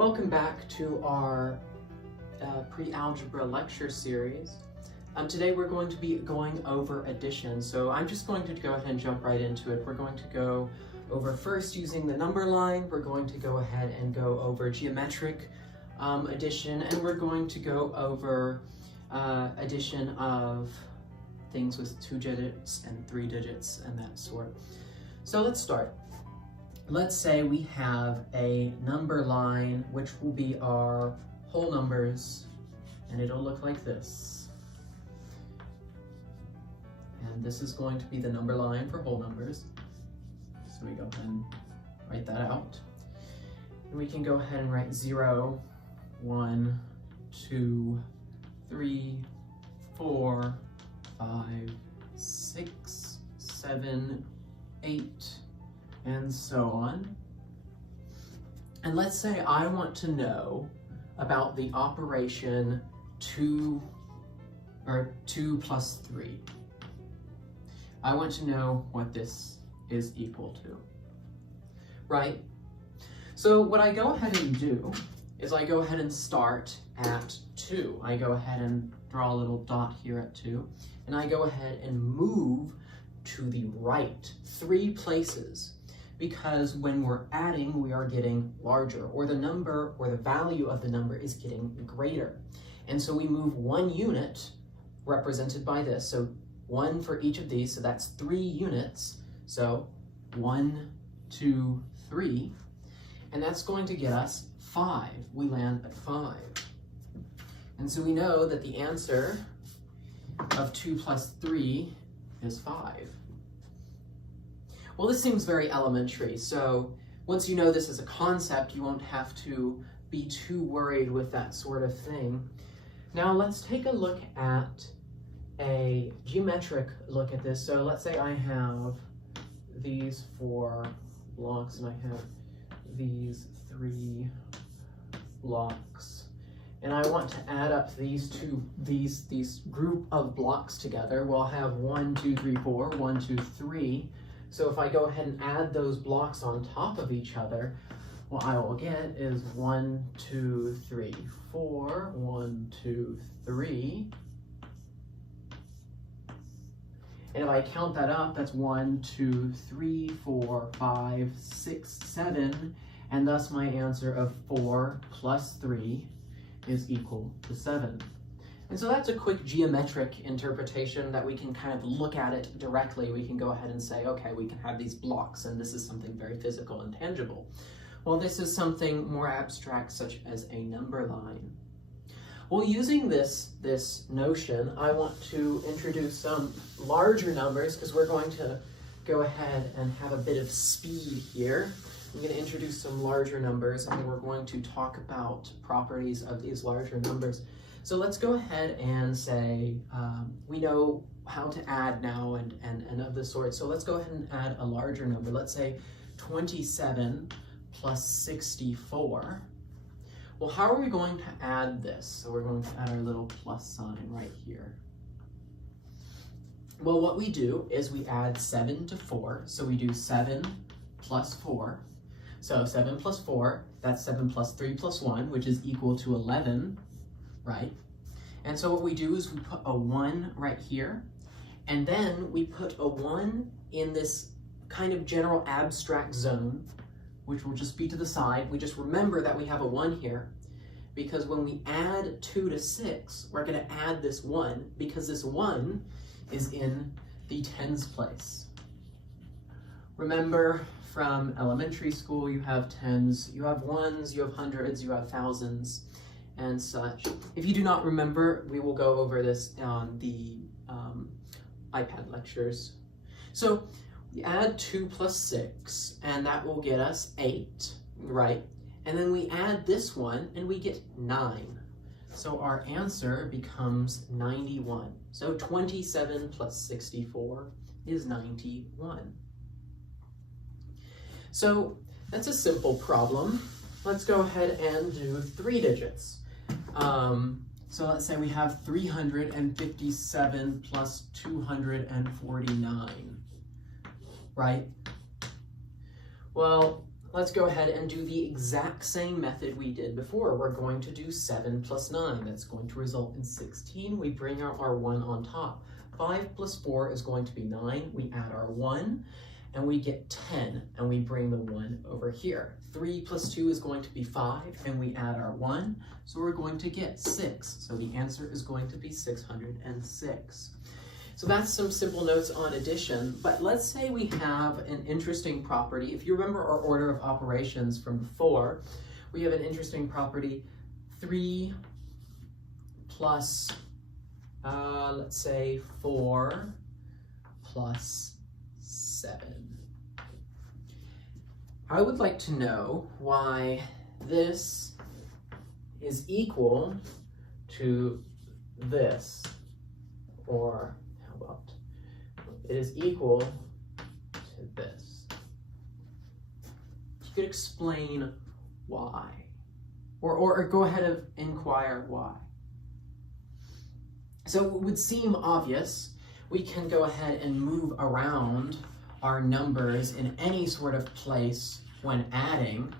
Welcome back to our pre-algebra lecture series. Today we're going to be going over addition, so I'm just going to go ahead and jump right into it. We're going to go over first using the number line, we're going to go ahead and go over geometric addition, and we're going to go over addition of things with 2 digits and 3 digits and that sort. So let's start. Let's say we have a number line which will be our whole numbers, and it'll look like this. And this is going to be the number line for whole numbers. So we go ahead and write that out. And we can go ahead and write 0, 1, 2, 3, 4, 5, 6, 7, 8, and so on. And let's say I want to know about the operation 2 plus 3. I want to know what this is equal to, right? So what I go ahead and do is I go ahead and start at 2. I go ahead and draw a little dot here at 2, and I go ahead and move to the right 3 places, because when we're adding, we are getting larger, or the number or the value of the number is getting greater. And so we move 1 unit, represented by this, so 1 for each of these, so that's 3 units. So 1, 2, 3, and that's going to get us 5. We land at 5. And so we know that the answer of 2 plus 3 is 5. Well, this seems very elementary, so once you know this as a concept, you won't have to be too worried with that sort of thing. Now let's take a look at a geometric look at this. So let's say I have these 4 blocks and I have these 3 blocks, and I want to add up these group of blocks together. We'll have 1, 2, 3, 4, 1, 2, 3. So if I go ahead and add those blocks on top of each other, what I will get is 1, 2, 3, 4, 1, 2, 3. And if I count that up, that's 1, 2, 3, 4, 5, 6, 7, and thus my answer of 4 plus 3 is equal to 7. And so that's a quick geometric interpretation that we can kind of look at it directly. We can go ahead and say, okay, we can have these blocks, and this is something very physical and tangible. Well, this is something more abstract, such as a number line. Well, using this notion, I want to introduce some larger numbers, because we're going to go ahead and have a bit of speed here. I'm going to introduce some larger numbers, and we're going to talk about properties of these larger numbers. So let's go ahead and say, we know how to add now and of this sort. So let's go ahead and add a larger number. Let's say 27 plus 64. Well, how are we going to add this? So we're going to add our little plus sign right here. Well, what we do is we add 7 to 4. So we do 7 plus 4. So 7 plus 4, that's 7 plus 3 plus 1, which is equal to 11. Right? And so what we do is we put a 1 right here, and then we put a 1 in this kind of general abstract zone, which will just be to the side. We just remember that we have a 1 here, because when we add 2 to 6, we're going to add this 1, because this 1 is in the tens place. Remember from elementary school, you have tens, you have ones, you have hundreds, you have thousands, and such. If you do not remember, we will go over this on the iPad lectures. So we add 2 plus 6, and that will get us 8, right? And then we add this one, and we get 9. So our answer becomes 91. So 27 plus 64 is 91. So that's a simple problem. Let's go ahead and do 3 digits. So let's say we have 357 plus 249, right? Well, let's go ahead and do the exact same method we did before. We're going to do 7 plus 9. That's going to result in 16. We bring our 1 on top. 5 plus 4 is going to be 9. We add our 1, and we get 10, and we bring the 1 over here. 3 plus 2 is going to be 5, and we add our 1, so we're going to get 6. So the answer is going to be 606. So that's some simple notes on addition, but let's say we have an interesting property. If you remember our order of operations from before, we have an interesting property, 3 plus, let's say 4 plus 7. I would like to know why this is equal to this, or it is equal to this. You could explain why, or go ahead and inquire why. So it would seem obvious. We can go ahead and move around our numbers in any sort of place when adding,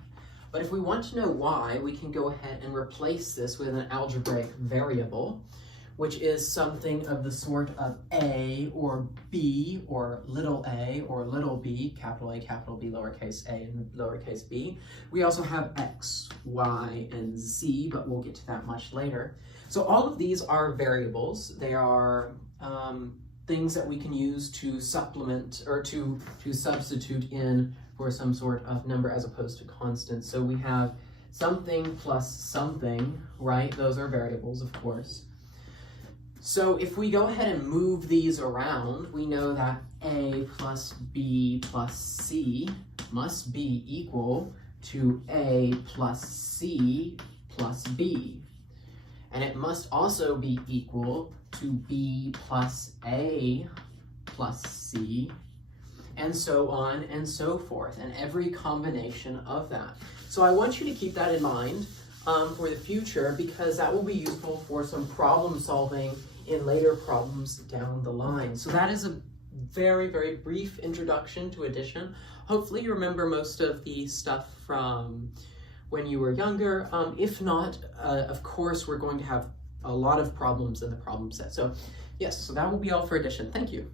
but if we want to know why, we can go ahead and replace this with an algebraic variable, which is something of the sort of a or b or little b, capital A, capital B, lowercase a, and lowercase b. We also have x, y, and z, but we'll get to that much later. So all of these are variables. They are things that we can use to supplement or to substitute in for some sort of number as opposed to constant. So we have something plus something, right? Those are variables, of course. So if we go ahead and move these around, we know that a plus b plus c must be equal to a plus c plus b. And it must also be equal to b plus a plus c, and so on and so forth, and every combination of that. So I want you to keep that in mind for the future, because that will be useful for some problem solving in later problems down the line. So that is a very, very brief introduction to addition. Hopefully you remember most of the stuff from when you were younger. If not, of course, we're going to have a lot of problems in the problem set. So yes, so that will be all for addition. Thank you.